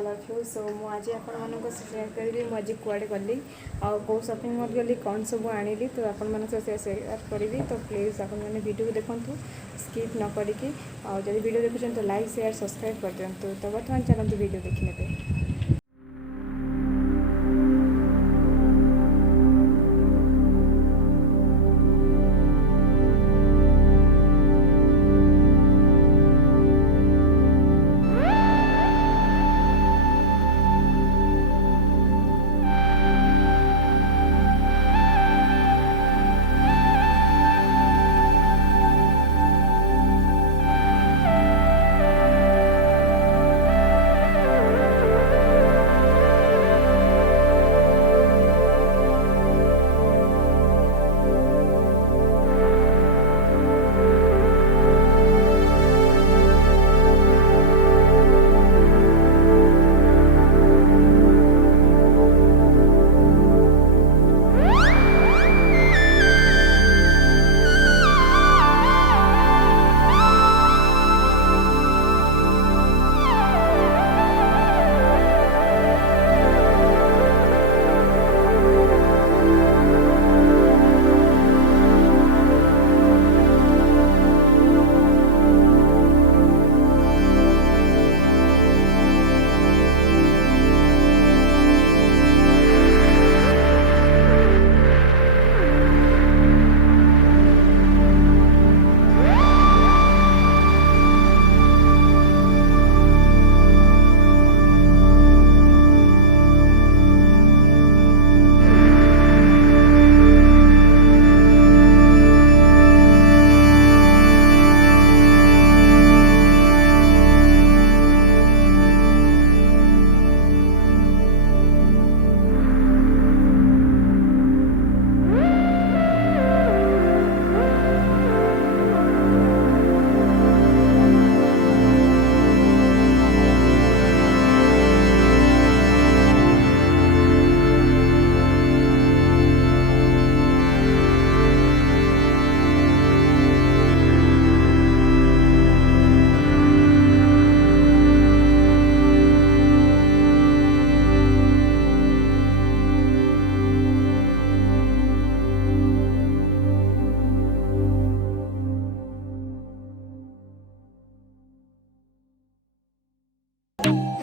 All of you so मुझे आपको share करी मुझे कुआड़े गली आउ शॉपिंग मॉल गली कौन सब आनी तो आपण सेयार करी तो प्लीज़ आप वीडियो को देखूँ स्किप न करिकी जब वीडियो देखुं तो लाइक शेयर सब्सक्राइब कर दिंतु। तो बर्तमान चलते वीडियो देखने।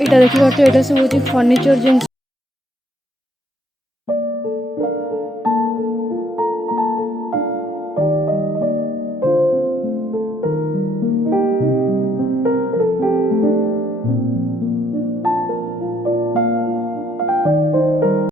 এটা দেখি পাচ্ছ এটা সব হচ্ছে ফর্নিচর জিনিস